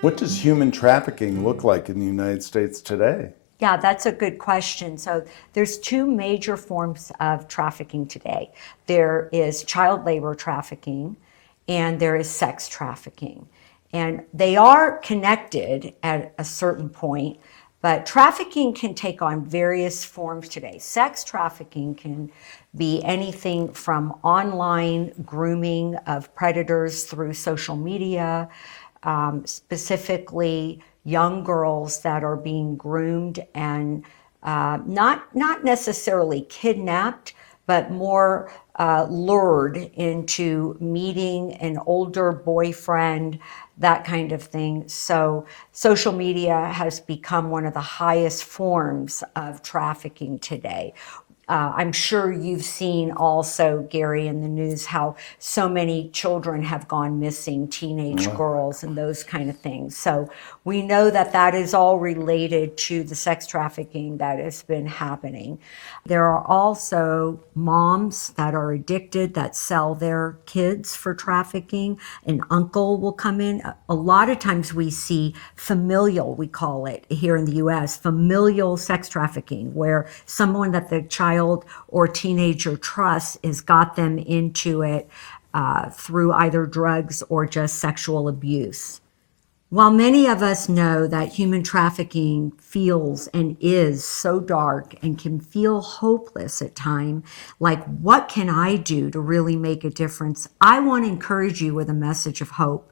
What does human trafficking look like in the United States today? Yeah, that's a good question. So there's two major forms of trafficking today. There is child labor trafficking and there is sex trafficking. And they are connected at a certain point, but trafficking can take on various forms today. Sex trafficking can be anything from online grooming of predators through social media, specifically young girls that are being groomed and not necessarily kidnapped, but more lured into meeting an older boyfriend, that kind of thing. So social media has become one of the highest forms of trafficking today. I'm sure you've seen also, Gary, in the news how so many children have gone missing, teenage girls and those kind of things. So we know that that is all related to the sex trafficking that has been happening. There are also moms that are addicted that sell their kids for trafficking. An uncle will come in. A lot of times we see familial, we call it here in the US, familial sex trafficking, where someone that the child or teenager trusts has got them into it through either drugs or just sexual abuse. While many of us know that human trafficking feels and is so dark and can feel hopeless at times, like what can I do to really make a difference? I want to encourage you with a message of hope.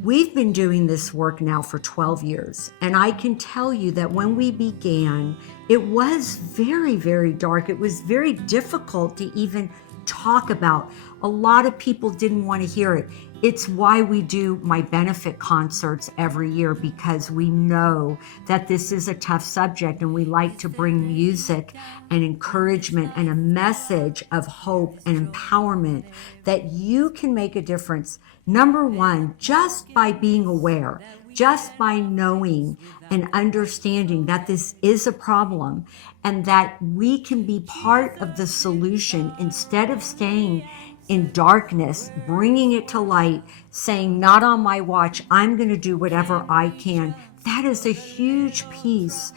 We've been doing this work now for 12 years, and I can tell you that when we began, it was very, very dark. It was very difficult to even talk about. A lot of people didn't want to hear it. It's why we do my benefit concerts every year, because we know that this is a tough subject and we like to bring music and encouragement and a message of hope and empowerment that you can make a difference. Number one, just by being aware, just by knowing and understanding that this is a problem and that we can be part of the solution instead of staying in darkness, bringing it to light, saying, not on my watch, I'm going to do whatever I can. That is a huge piece.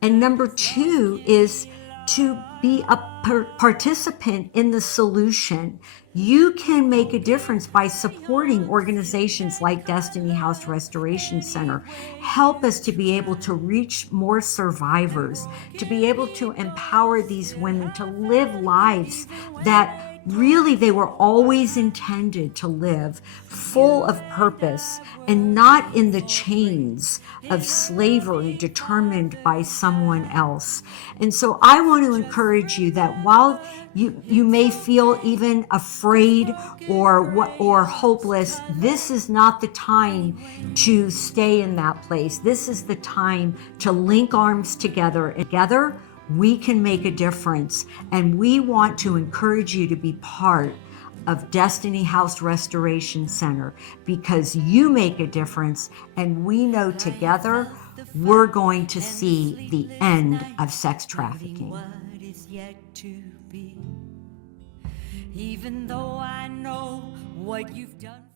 And number two is to be a participant in the solution. You can make a difference by supporting organizations like Destiny House Restoration Center. Help us to be able to reach more survivors, to be able to empower these women to live lives that really they were always intended to live, full of purpose and not in the chains of slavery determined by someone else. And so I want to encourage you that while you may feel even afraid or hopeless, this is not the time to stay in that place. This is the time to link arms together. Together, we can make a difference, and we want to encourage you to be part of Destiny House Restoration Center because you make a difference, and we know together we're going to see the end of sex trafficking. Even though I know what you've done.